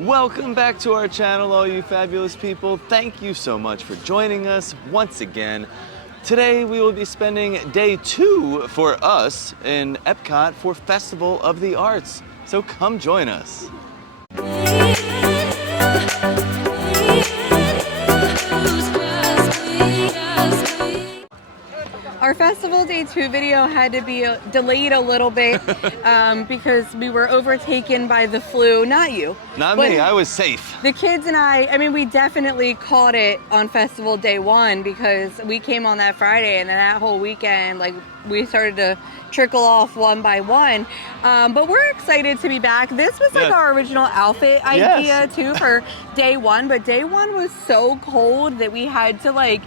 Welcome back to our channel, all you fabulous people. Thank you so much for joining us once again. Today we will be spending day 2 for us in EPCOT for Festival of the Arts. So come join us. Our Festival Day 2 video had to be delayed a little bit because we were overtaken by the flu. Not you. Not me, I was safe. The kids and I mean, we definitely caught it on Festival Day 1 because we came on that Friday and then that whole weekend, like, we started to trickle off one by one. But we're excited to be back. This was like our original outfit idea too for day 1, but day 1 was so cold that we had to like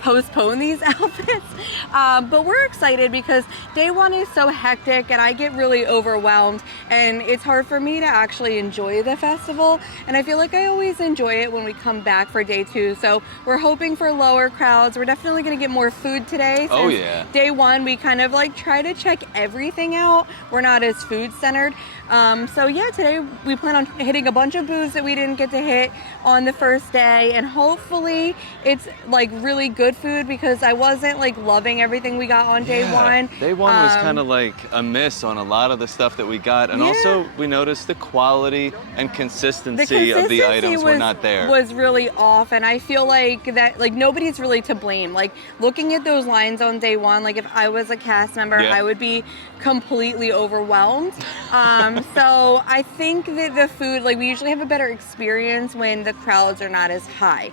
postpone these outfits, but we're excited because day 1 is so hectic and I get really overwhelmed and it's hard for me to actually enjoy the festival, and I feel like I always enjoy it when we come back for day 2. So we're hoping for lower crowds. We're definitely going to get more food today. Oh yeah. Day 1 we kind of like try to check everything out. We're not as food centered. So yeah, today we plan on hitting a bunch of booths that we didn't get to hit on the first day, and hopefully it's like really good food because I wasn't like loving everything we got on day 1. Day 1 was kind of like a miss on a lot of the stuff that we got, and also we noticed the quality and consistency of the items were not there. Was really off, and I feel like that like nobody's really to blame. Like looking at those lines on day 1, like if I was a cast member, I would be completely overwhelmed. So I think that the food, like we usually have a better experience when the crowds are not as high.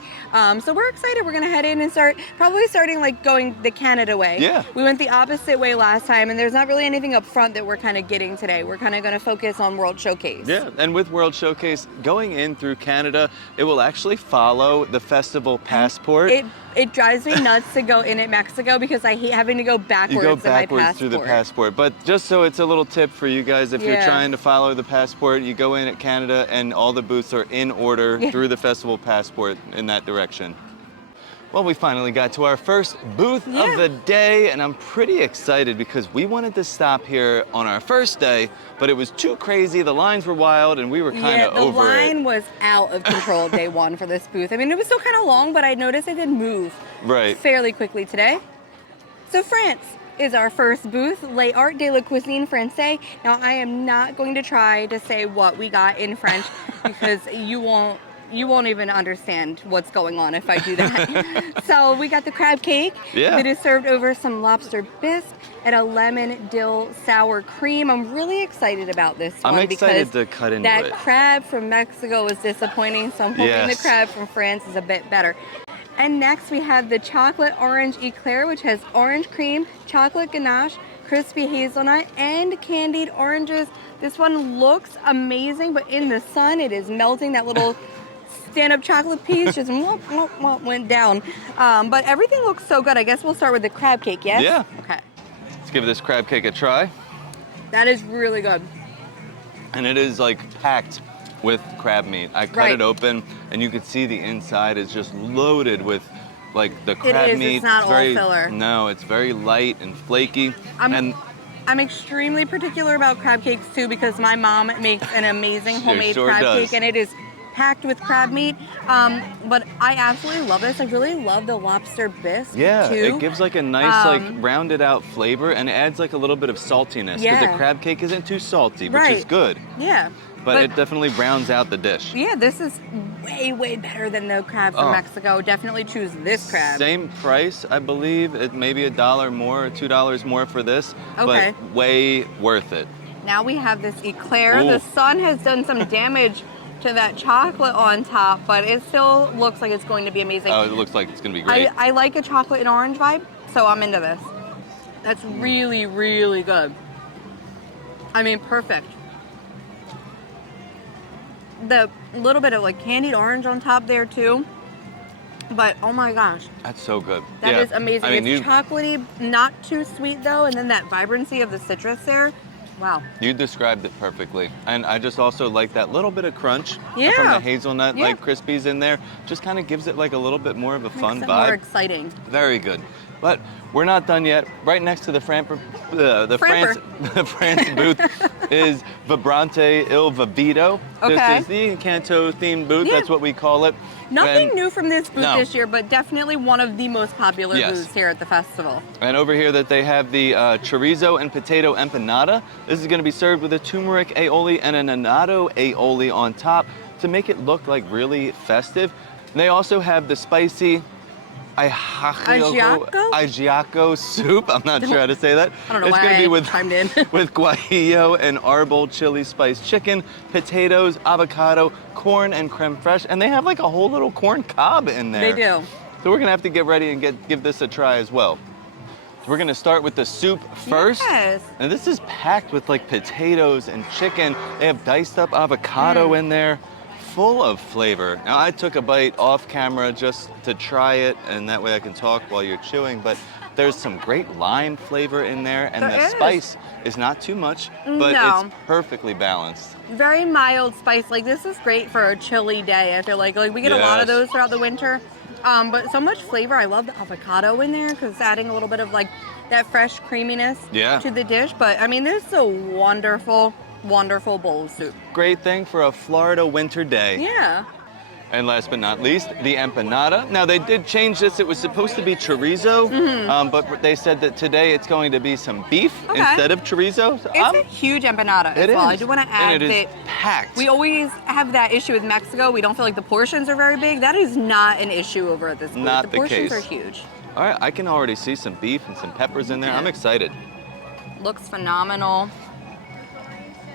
So we're excited. We're gonna head in and probably starting like going the Canada way. Yeah. We went the opposite way last time, and there's not really anything up front that we're kind of getting today. We're kind of gonna focus on World Showcase. Yeah, and with World Showcase, going in through Canada, it will actually follow the festival passport. It drives me nuts to go in at Mexico because I hate having to go backwards. You go backwards through the passport. But just so it's a little tip for you guys, if you're trying to follow the passport, you go in at Canada and all the booths are in order through the festival passport in that direction. Well, we finally got to our first booth of the day, and I'm pretty excited because we wanted to stop here on our first day, but it was too crazy. The lines were wild, and we were kind of over it. The line was out of control day 1 for this booth. I mean, it was still kind of long, but I noticed it did move fairly quickly today. So France is our first booth, Les Arts de la Cuisine Française. Now, I am not going to try to say what we got in French because you won't even understand what's going on if I do that. So we got the crab cake that is served over some lobster bisque and a lemon dill sour cream. I'm really excited about this one. I'm excited to cut into it. That crab from Mexico was disappointing, so I'm hoping the crab from France is a bit better. And next we have the chocolate orange eclair, which has orange cream, chocolate ganache, crispy hazelnut, and candied oranges. This one looks amazing, but in the sun it is melting. That little stand-up chocolate piece just went down. But everything looks so good. I guess we'll start with the crab cake, yes? Yeah. Okay. Let's give this crab cake a try. That is really good. And it is like packed with crab meat. I cut it open and you could see the inside is just loaded with like the crab meat. It's not all filler. No, it's very light and flaky. I'm extremely particular about crab cakes too because my mom makes an amazing homemade crab cake, and it is packed with crab meat, but I absolutely love this. I really love the lobster bisque too. It gives like a nice like rounded out flavor and adds like a little bit of saltiness because the crab cake isn't too salty, which is good. Yeah. But it definitely rounds out the dish. Yeah, this is way, way better than the crab from Mexico. Definitely choose this crab. Same price, I believe. It maybe $1 more or $2 more for this, but way worth it. Now we have this eclair. Ooh. The sun has done some damage to that chocolate on top, but it still looks like it's going to be amazing. Oh, it looks like it's going to be great. I like a chocolate and orange vibe, so I'm into this. That's really, really good. I mean, perfect. The little bit of like candied orange on top there too, but oh my gosh. That's so good. That is amazing. It's chocolatey, not too sweet though, and then that vibrancy of the citrus there. Wow. You described it perfectly. And I just also like that little bit of crunch from the hazelnut like crispies in there. Just kind of gives it like a little bit more of a fun vibe. More exciting. Very good. But we're not done yet. Right next to the France booth is Vibrante Il Vivido. Okay. This is the Canto themed booth. Yeah. That's what we call it. Nothing new from this booth this year, but definitely one of the most popular booths here at the festival. And over here that they have the chorizo and potato empanada. This is going to be served with a turmeric aioli and an annatto aioli on top to make it look like really festive. And they also have the spicy Ajiaco soup. I'm not sure how to say that. I don't know it's why going to be with, chimed in. with guajillo and arbol chili spiced chicken, potatoes, avocado, corn, and creme fraiche. And they have like a whole little corn cob in there. They do. So we're going to have to get ready and give this a try as well. We're going to start with the soup first. Yes. And this is packed with like potatoes and chicken. They have diced up avocado in there. Full of flavor. Now I took a bite off camera just to try it, and that way I can talk while you're chewing, but there's some great lime flavor in there, and the spice is not too much, but it's perfectly balanced. Very mild spice. Like this is great for a chilly day. I feel like we get a lot of those throughout the winter, but so much flavor. I love the avocado in there because it's adding a little bit of like that fresh creaminess to the dish. But I mean, this is a wonderful bowl of soup. Great thing for a Florida winter day. Yeah. And last but not least, the empanada. Now they did change this. It was supposed to be chorizo, but they said that today it's going to be some beef instead of chorizo. So it's a huge empanada as well. I do want to add and it that is packed. We always have that issue with Mexico. We don't feel like the portions are very big. That is not an issue over at this booth. Not the portions case. are huge. All right, I can already see some beef and some peppers in there. I'm excited. Looks phenomenal.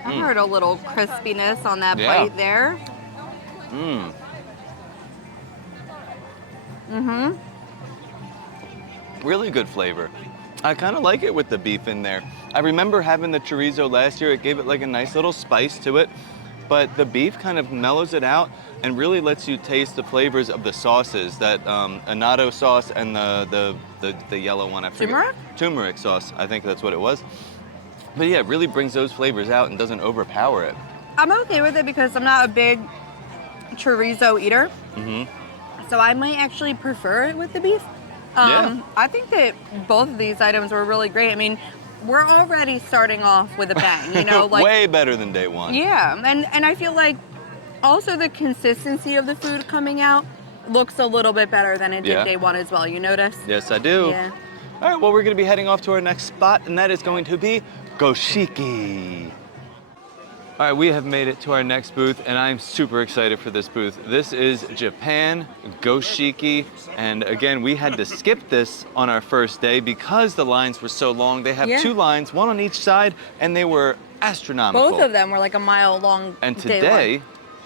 I heard a little crispiness on that bite there. Really good flavor. I kind of like it with the beef in there. I remember having the chorizo last year. It gave it like a nice little spice to it, but the beef kind of mellows it out and really lets you taste the flavors of the sauces, that annatto sauce and the yellow one, I forget. Turmeric? Turmeric sauce, I think that's what it was. But yeah, it really brings those flavors out and doesn't overpower it. I'm okay with it because I'm not a big chorizo eater. So I might actually prefer it with the beef. I think that both of these items were really great. I mean, we're already starting off with a bang, you know? Like, way better than day one. Yeah, and I feel like also the consistency of the food coming out looks a little bit better than it did day one as well. You notice? Yes, I do. Yeah. All right, well, we're going to be heading off to our next spot, and that is going to be Goshiki. All right, we have made it to our next booth, and I'm super excited for this booth. This is Japan Goshiki, and again, we had to skip this on our first day because the lines were so long. They have two lines, one on each side, and they were astronomical. Both of them were like a mile long. And today,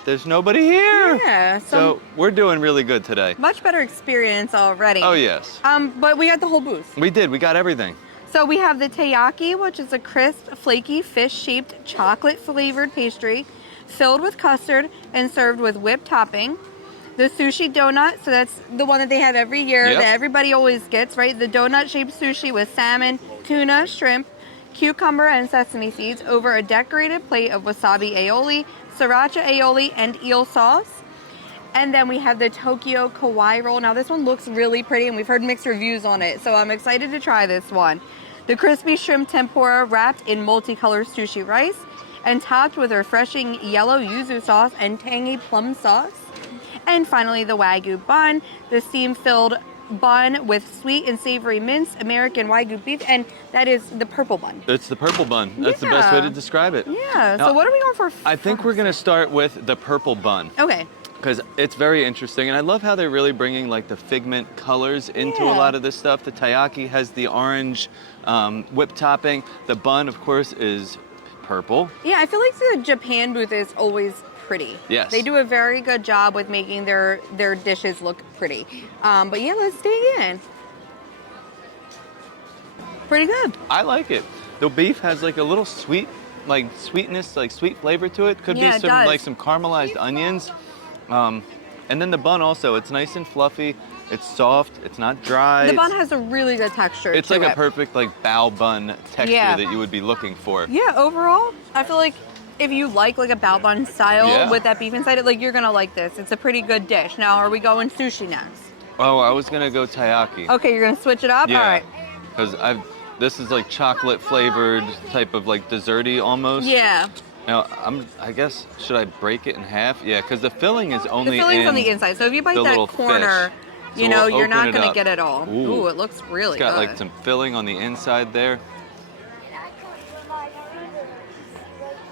there's nobody here. Yeah. So we're doing really good today. Much better experience already. Oh, yes. But we got the whole booth. We did. We got everything. So we have the Taiyaki, which is a crisp, flaky, fish-shaped, chocolate-flavored pastry filled with custard and served with whipped topping. The sushi donut, so that's the one that they have every year that everybody always gets, right? The donut-shaped sushi with salmon, tuna, shrimp, cucumber, and sesame seeds over a decorated plate of wasabi aioli, sriracha aioli, and eel sauce. And then we have the Tokyo Kawaii roll. Now this one looks really pretty and we've heard mixed reviews on it, so I'm excited to try this one. The crispy shrimp tempura wrapped in multicolored sushi rice and topped with refreshing yellow yuzu sauce and tangy plum sauce. And finally the Wagyu bun, the steam-filled bun with sweet and savory mince, American Wagyu beef, and that is the purple bun. It's the purple bun. That's the best way to describe it. Yeah, now, so what are we going for first? I think we're going to start with the purple bun. Okay. Because it's very interesting, and I love how they're really bringing like the figment colors into a lot of this stuff. The taiyaki has the orange whipped topping. The bun, of course, is purple. Yeah, I feel like the Japan booth is always pretty. Yes. They do a very good job with making their dishes look pretty. But yeah, let's dig in. Pretty good. I like it. The beef has like a little sweet, like sweetness, like sweet flavor to it. Could be some like some caramelized onions. And then the bun also, it's nice and fluffy, it's soft, it's not dry. The bun has a really good texture. It's like a perfect like bao bun texture that you would be looking for. Yeah, overall, I feel like if you like a bao bun style with that beef inside it, like you're gonna like this. It's a pretty good dish. Now, are we going sushi next? Oh, I was gonna go Taiyaki. Okay, you're gonna switch it up? Yeah. All right. Because this is like chocolate flavored type of like desserty almost. Yeah. Now, I guess, should I break it in half? Yeah, because the filling is only The filling's in on the inside, so if you bite the that little corner, fish. you So know, we'll you're not open it gonna up. get it all. Ooh, it looks really It's got good. like some filling on the inside there.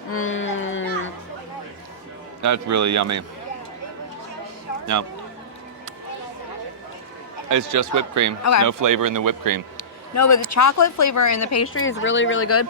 Mmm. That's really yummy. Now, it's just whipped cream. Okay. No flavor in the whipped cream. No, but the chocolate flavor in the pastry is really, really good.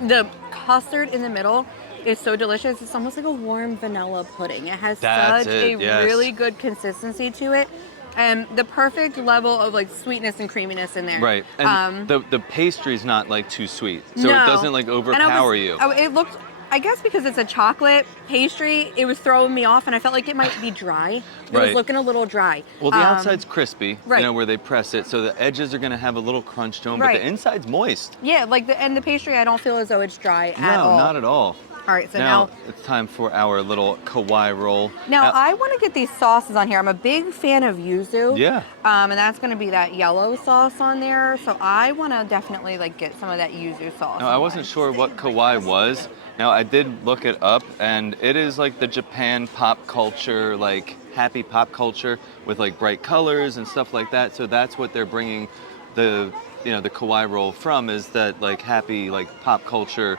The custard in the middle is so delicious. It's almost like a warm vanilla pudding. It has such a really good consistency to it. And the perfect level of like sweetness and creaminess in there. Right. And the pastry's not like too sweet. So no. it doesn't like overpower you. It looked, I guess because it's a chocolate pastry, it was throwing me off and I felt like it might be dry. It was looking a little dry. Well, the outside's crispy, right. you know, where they press it, so the edges are gonna have a little crunch to them, but the inside's moist. Yeah, like the pastry, I don't feel as though it's dry at all. No, not at all. All right, so now it's time for our little Kawaii roll. Now, I want to get these sauces on here. I'm a big fan of yuzu. Yeah. And that's going to be that yellow sauce on there. So I want to definitely like get some of that yuzu sauce. No, I wasn't sure what Kawaii was. Now, I did look it up, and it is like the Japan pop culture, like happy pop culture with like bright colors and stuff like that. So that's what they're bringing the Kawaii roll from, is that like happy like pop culture,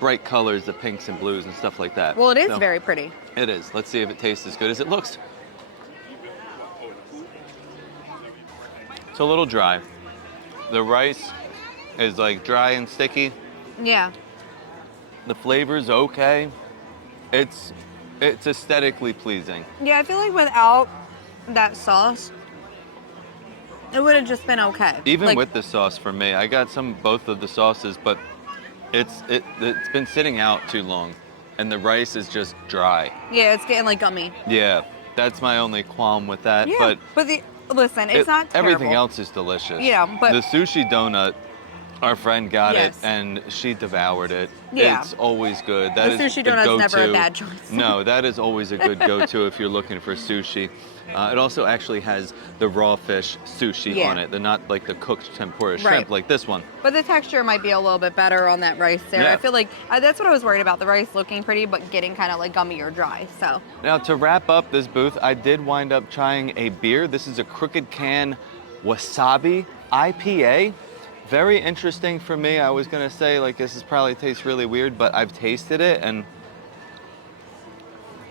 bright colors, the pinks and blues and stuff like that. Well, it is very pretty. It is. Let's see if it tastes as good as it looks. It's a little dry. The rice is like dry and sticky. Yeah. The flavor's okay. It's aesthetically pleasing. Yeah, I feel like without that sauce, it would have just been okay. Even like, with the sauce for me, I got both of the sauces, but it's been sitting out too long, and the rice is just dry. Yeah, it's getting like gummy. Yeah, that's my only qualm with that. Yeah, but listen, it's not terrible. Everything else is delicious. Yeah, but the sushi donut, our friend got it, yes. and she devoured it. Yeah. It's always good. That the is sushi the donut's go-to. never a bad choice. No, that is always a good go-to if you're looking for sushi. It also actually has the raw fish sushi on it. They're not like the cooked tempura shrimp like this one. But the texture might be a little bit better on that rice there. Yeah. I feel like that's what I was worried about, the rice looking pretty but getting kind of like gummy or dry. So now to wrap up this booth, I did wind up trying a beer. This is a Crooked Can Wasabi IPA. Very interesting for me. I was gonna say like this probably tastes really weird, but I've tasted it and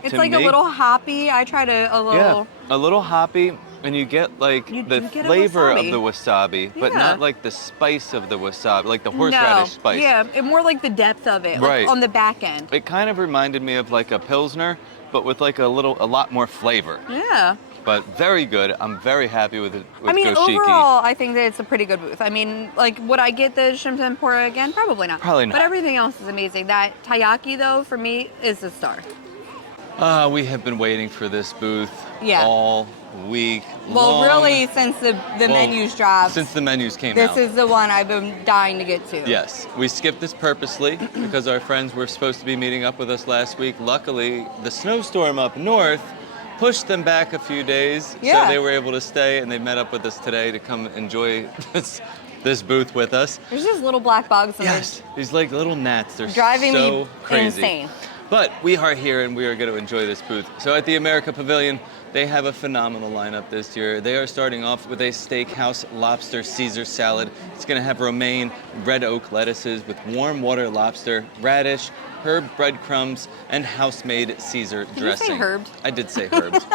it's like a little hoppy. I tried a little hoppy, and you get like the flavor of the wasabi, but not like the spice of the wasabi, like the horseradish spice. Yeah, more like the depth of it, right. like on the back end. It kind of reminded me of like a Pilsner, but with like a lot more flavor. Yeah. But very good. I'm very happy with it. With I mean, Goshiki. overall, I think that it's a pretty good booth. I mean, like, would I get the shrimp tempura again? Probably not. Probably not. But everything else is amazing. That taiyaki, though, for me, is a star. We have been waiting for this booth all week long. Well, really, since the menus dropped. Since the menus came out. This is the one I've been dying to get to. Yes. We skipped this purposely because our friends were supposed to be meeting up with us last week. Luckily, the snowstorm up north pushed them back a few days, so they were able to stay, and they met up with us today to come enjoy this booth with us. There's just little black bugs. Yes, these like little gnats. They're driving so me crazy. Insane. But we are here, and we are going to enjoy this booth. So at the America Pavilion, they have a phenomenal lineup this year. They are starting off with a Steakhouse lobster Caesar salad. It's going to have romaine, red oak lettuces with warm water lobster, radish, herb breadcrumbs, and house-made Caesar dressing. Did you say herbs? I did say herbs.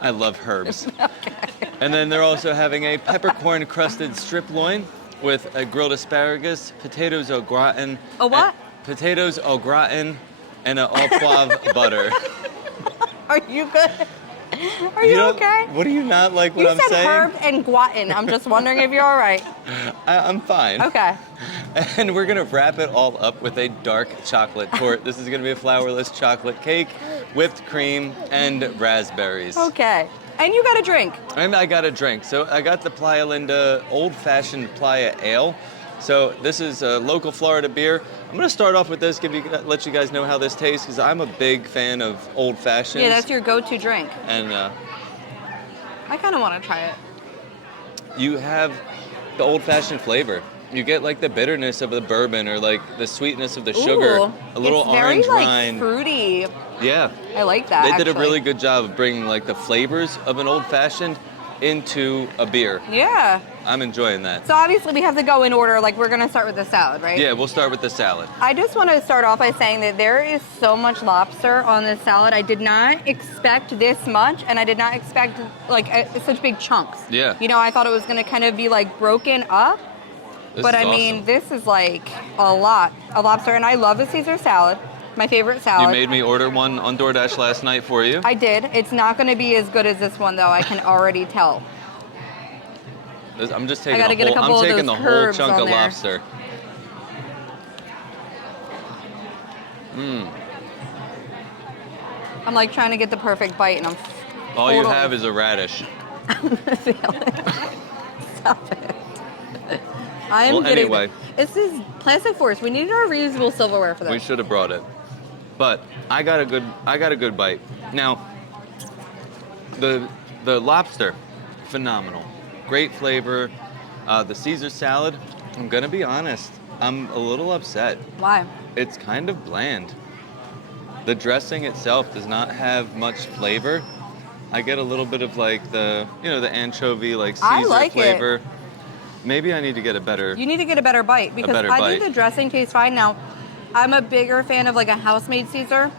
I love herbs. Okay. And then they're also having a peppercorn crusted striploin with a grilled asparagus, potatoes au gratin. A what? Potatoes au gratin and an au poivre butter. Are you good? Are you okay? What do you not like what I'm saying? You said herb and gratin. I'm just wondering if you're all right. I'm fine. Okay. And we're going to wrap it all up with a dark chocolate torte. This is going to be a flourless chocolate cake, whipped cream, and raspberries. Okay. And you got a drink. And I got a drink. So I got the Playlinda old-fashioned Playa Ale. So this is a local Florida beer. I'm going to start off with this, let you guys know how this tastes, because I'm a big fan of old-fashioned. Yeah, that's your go-to drink. And I kind of want to try it. You have the old-fashioned flavor. You get like the bitterness of the bourbon or like the sweetness of the sugar. A little orange rind. It's very fruity. Yeah. I like that, They did a really good job of bringing like the flavors of an old-fashioned into a beer. Yeah. I'm enjoying that. So obviously we have to go in order. Like we're going to start with the salad, right? Yeah, we'll start with the salad. I just want to start off by saying that there is so much lobster on this salad. I did not expect this much, and I did not expect like such big chunks. Yeah. You know, I thought it was going to kind of be like broken up. But I mean, this is like a lot of lobster, and I love the Caesar salad. My favorite salad. You made me order one on DoorDash last night for you. I did. It's not going to be as good as this one, though. I can already tell. I'm just taking the whole chunk of lobster. I'm like trying to get the perfect bite, and I'm. All you have is a radish. Stop it. I am getting anyway. This is plastic force. We need our reusable silverware for this. We should have brought it. But I got a good bite. Now, the lobster, phenomenal. Great flavor. The Caesar salad, I'm gonna be honest, I'm a little upset. Why? It's kind of bland. The dressing itself does not have much flavor. I get a little bit of like the anchovy, like Caesar flavor. It. Maybe I need to get a better... You need to get a better bite because I think the dressing tastes fine. Now, I'm a bigger fan of like a house-made Caesar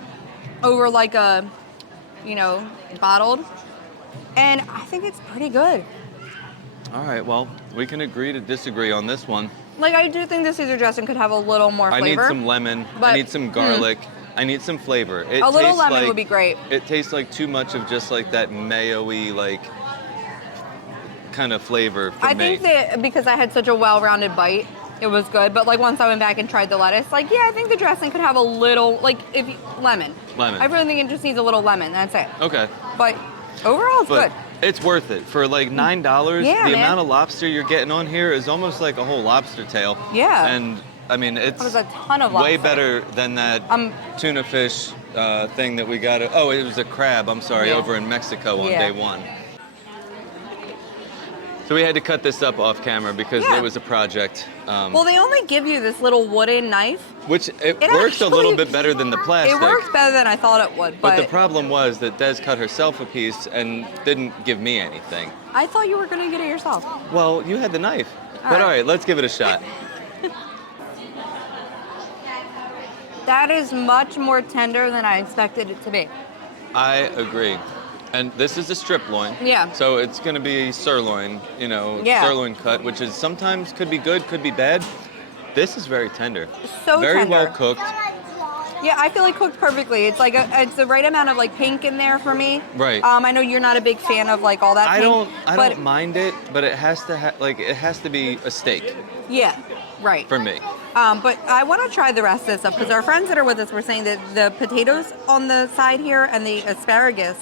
over like a, bottled. And I think it's pretty good. All right, well, we can agree to disagree on this one. Like, I do think the Caesar dressing could have a little more flavor. I need some lemon. I need some garlic. I need some flavor. A little lemon would be great. It tastes like too much of just like that mayo-y, like... kind of flavor for me. I think that because I had such a well-rounded bite, it was good. But like once I went back and tried the lettuce, like I think the dressing could have a little lemon. Lemon. I really think it just needs a little lemon. That's it. Okay. But overall, it's good. It's worth it for like $9. Yeah, the amount of lobster you're getting on here is almost like a whole lobster tail. Yeah. And I mean, it's a ton of lobster. Way better than that tuna fish thing that we got. It was a crab. I'm sorry, over in Mexico on day one. So we had to cut this up off camera because it was a project. Well, they only give you this little wooden knife. Which it works a little bit better than the plastic. It works better than I thought it would. But the problem was that Des cut herself a piece and didn't give me anything. I thought you were going to get it yourself. Well, you had the knife. All right, let's give it a shot. That is much more tender than I expected it to be. I agree. And this is a strip loin. Yeah. So it's going to be sirloin, sirloin cut, which is sometimes could be good, could be bad. This is very tender. So very tender. Well cooked. Yeah, I feel like cooked perfectly. It's like it's the right amount of like pink in there for me. Right. I know you're not a big fan of like all that pink. I don't mind it, but it has to be a steak. Yeah. Right. For me. But I want to try the rest of this stuff because our friends that are with us were saying that the potatoes on the side here and the asparagus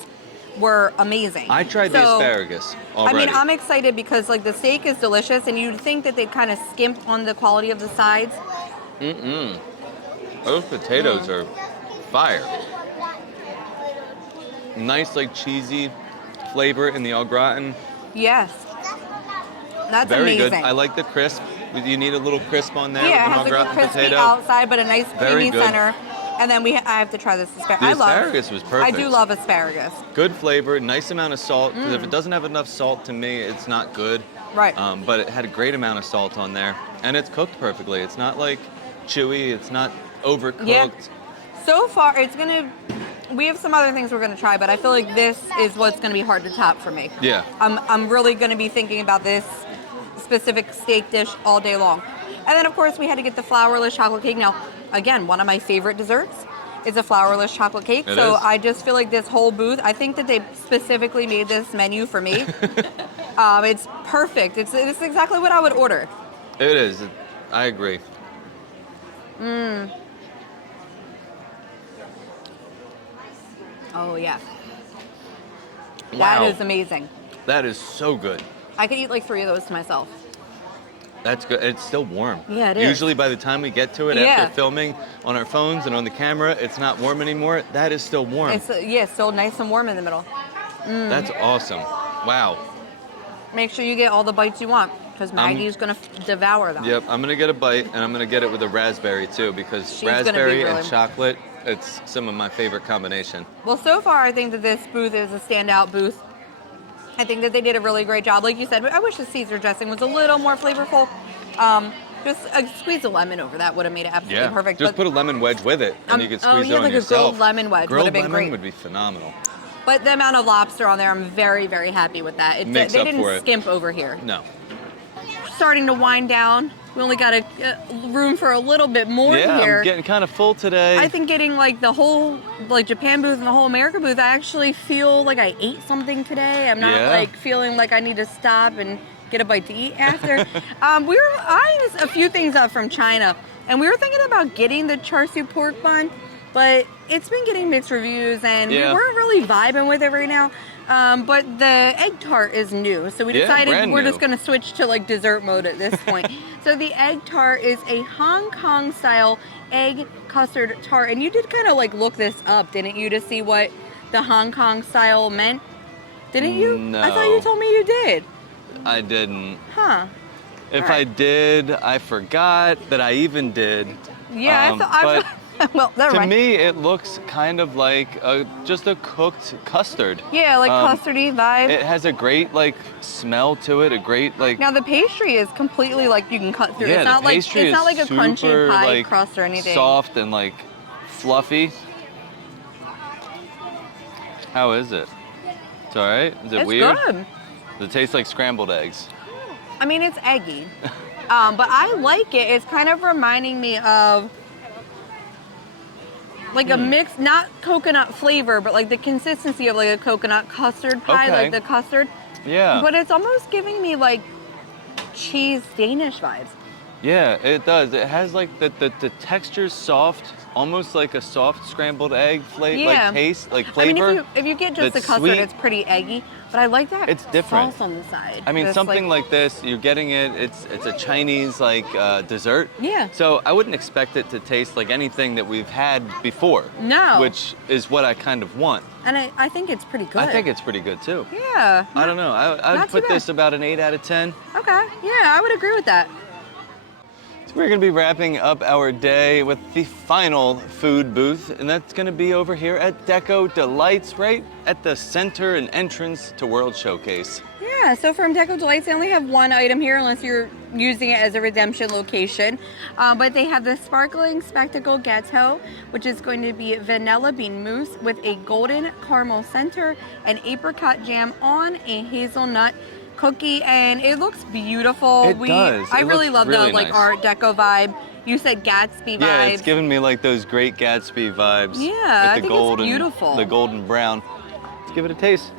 were amazing. I tried the asparagus already. I mean, I'm excited because like the steak is delicious, and you'd think that they'd kind of skimp on the quality of the sides. Those potatoes are fire. Nice, like cheesy flavor in the au gratin. Yes, that's very amazing. Good. I like the crisp. You need a little crisp on there. Yeah, with it has an like a crispy outside, but a nice creamy center. And then I have to try this asparagus. The asparagus was perfect. I do love asparagus. Good flavor, nice amount of salt. Because if it doesn't have enough salt, to me, it's not good. Right. But it had a great amount of salt on there, and it's cooked perfectly. It's not like chewy. It's not overcooked. Yeah. So far, we have some other things we're gonna try, but I feel like this is what's gonna be hard to top for me. Yeah. I'm really gonna be thinking about this specific steak dish all day long. And then, of course, we had to get the flourless chocolate cake. Now, again, one of my favorite desserts is a flourless chocolate cake. So I just feel like this whole booth, I think that they specifically made this menu for me. It's perfect. It's exactly what I would order. It is. I agree. Oh, yeah. Wow. That is amazing. That is so good. I could eat like 3 of those to myself. That's good. It's still warm. Yeah, it is. Usually by the time we get to it after filming on our phones and on the camera, it's not warm anymore. That is still warm. It's still nice and warm in the middle. That's awesome. Wow. Make sure you get all the bites you want, because Maggie's gonna devour them. Yep, I'm gonna get a bite, and I'm gonna get it with a raspberry too, because She's raspberry gonna be and chocolate, it's some of my favorite combination. Well, so far, I think that this booth is a standout booth. I think that they did a really great job. Like you said, I wish the Caesar dressing was a little more flavorful. Just a squeeze of lemon over that would have made it absolutely perfect. Just put a lemon wedge with it, and you could squeeze it on like yourself. a grilled lemon wedge would have been great. Grilled lemon would be phenomenal. But the amount of lobster on there, I'm very, very happy with that. They didn't skimp over here. No. Starting to wind down. We only got room for a little bit more here. Yeah, I'm getting kind of full today. I think getting like the whole Japan booth and the whole America booth, I actually feel like I ate something today. I'm not like feeling like I need to stop and get a bite to eat after. We were eyeing a few things up from China, and we were thinking about getting the char siu pork bun, but it's been getting mixed reviews, and we weren't really vibing with it right now. But the egg tart is new, so we decided we're just going to switch to like dessert mode at this point. So the egg tart is a Hong Kong style egg custard tart, and you did kind of like look this up, didn't you, to see what the Hong Kong style meant? Didn't you? No. I thought you told me you did. I didn't. Huh. If I did, I forgot that I even did. Yeah, well, never mind. To me, it looks kind of like just a cooked custard. Yeah, like custardy vibe. It has a great like smell to it. A great like. Now the pastry is completely like you can cut through. Yeah, it's not like a crunchy pie like, crust or anything. Soft and like fluffy. How is it? It's all right. Is it weird? It's good. Does it taste like scrambled eggs? I mean, it's eggy, but I like it. It's kind of reminding me of like a mix, not coconut flavor, but like the consistency of like a coconut custard pie, like the custard. Yeah. But it's almost giving me like cheese Danish vibes. Yeah, it does. It has like the texture's soft, almost like a soft scrambled egg like taste, like flavor. I mean, if you get just the custard, sweet. It's pretty eggy. But I like that it's different. sauce on the side. I mean, something like this, you're getting it. It's a Chinese like dessert. Yeah. So I wouldn't expect it to taste like anything that we've had before. No. Which is what I kind of want. And I think it's pretty good. I think it's pretty good too. Yeah. I don't know. I'd put this about an 8 out of 10. Okay. Yeah, I would agree with that. So we're going to be wrapping up our day with the final food booth, and that's going to be over here at Deco Delights, right at the center and entrance to World Showcase. Yeah, so from Deco Delights, they only have one item here unless you're using it as a redemption location. But they have the Sparkling Spectacle Gateau, which is going to be vanilla bean mousse with a golden caramel center and apricot jam on a hazelnut cookie, and it looks beautiful. It does. I really love really the like nice. Art Deco vibe. You said Gatsby vibes. Yeah, it's giving me like those great Gatsby vibes. Yeah, with I think it's beautiful. The golden brown. Let's give it a taste.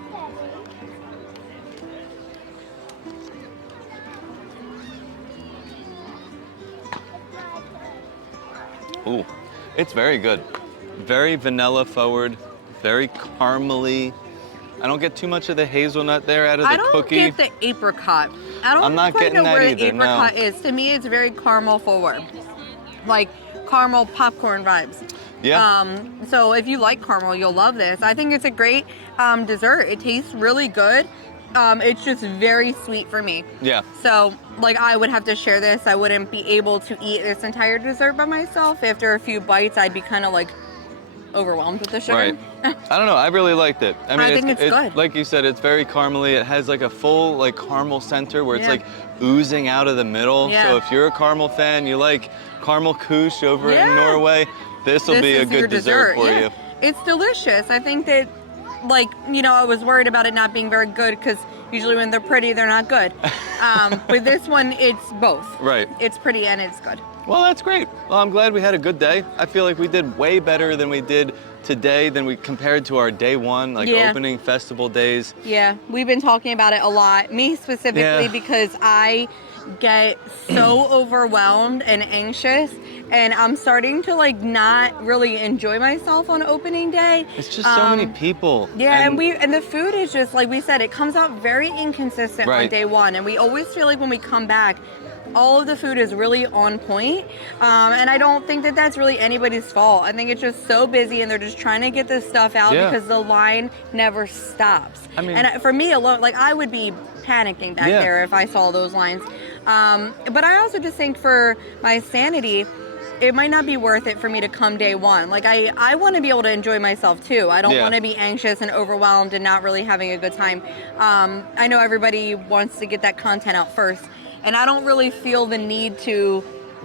Ooh, it's very good. Very vanilla forward, very caramely. I don't get too much of the hazelnut there out of the cookie. I don't get the apricot. I'm not quite know where the apricot is. To me, it's very caramel forward. Like caramel popcorn vibes. Yeah. So if you like caramel, you'll love this. I think it's a great dessert. It tastes really good. It's just very sweet for me. Yeah. So, like, I would have to share this. I wouldn't be able to eat this entire dessert by myself. After a few bites, I'd be kind of like overwhelmed with the sugar. Right. I don't know. I really liked it. I mean, I think it's good. Like you said, it's very caramely. It has like a full like caramel center where it's like oozing out of the middle. Yeah. So if you're a caramel fan, you like caramel couche over in Norway, this will be a good dessert for you. It's delicious. I think that, like, you know, I was worried about it not being very good because usually when they're pretty, they're not good. With this one, it's both. Right. It's pretty and it's good. Well, that's great. Well, I'm glad we had a good day. I feel like we did way better than we did today than we compared to our day one, like opening festival days. Yeah, we've been talking about it a lot. Me specifically because I get so overwhelmed and anxious, and I'm starting to like not really enjoy myself on opening day. It's just so many people. Yeah, and the food is just like we said, it comes out very inconsistent on day one, and we always feel like when we come back, all of the food is really on point. And I don't think that that's really anybody's fault. I think it's just so busy and they're just trying to get this stuff out because the line never stops. I mean, and for me alone, like I would be panicking back there if I saw those lines. But I also just think for my sanity, it might not be worth it for me to come day one. Like I want to be able to enjoy myself too. I don't want to be anxious and overwhelmed and not really having a good time. I know everybody wants to get that content out first, and I don't really feel the need to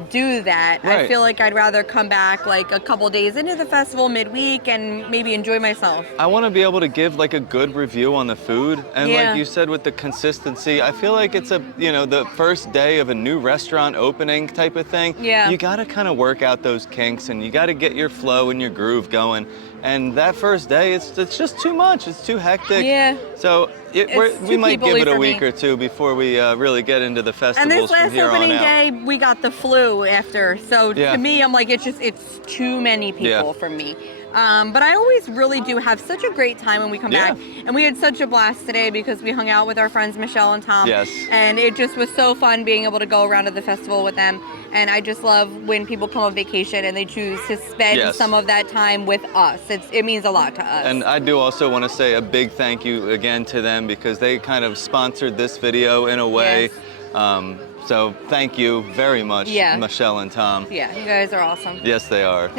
do that. I feel like I'd rather come back like a couple days into the festival midweek and maybe enjoy myself. I want to be able to give like a good review on the food, and like you said with the consistency, I feel like it's the first day of a new restaurant opening type of thing. You got to kind of work out those kinks and you got to get your flow and your groove going. And that first day, it's just too much. It's too hectic. So we might give it a week or two before we really get into the festivals from here on out. And this last opening day, we got the flu after. So to me, I'm like, it's too many people for me. But I always really do have such a great time when we come back. And we had such a blast today because we hung out with our friends Michelle and Tom. And it just was so fun being able to go around to the festival with them. And I just love when people come on vacation and they choose to spend some of that time with us. It means a lot to us. And I do also want to say a big thank you again to them because they kind of sponsored this video in a way. So thank you very much, Michelle and Tom. Yeah, you guys are awesome. Yes, they are.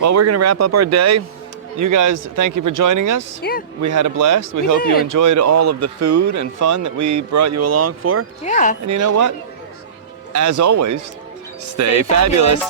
Well, we're going to wrap up our day. You guys, thank you for joining us. We had a blast. We hope you enjoyed all of the food and fun that we brought you along for. And you know what? As always, stay fabulous.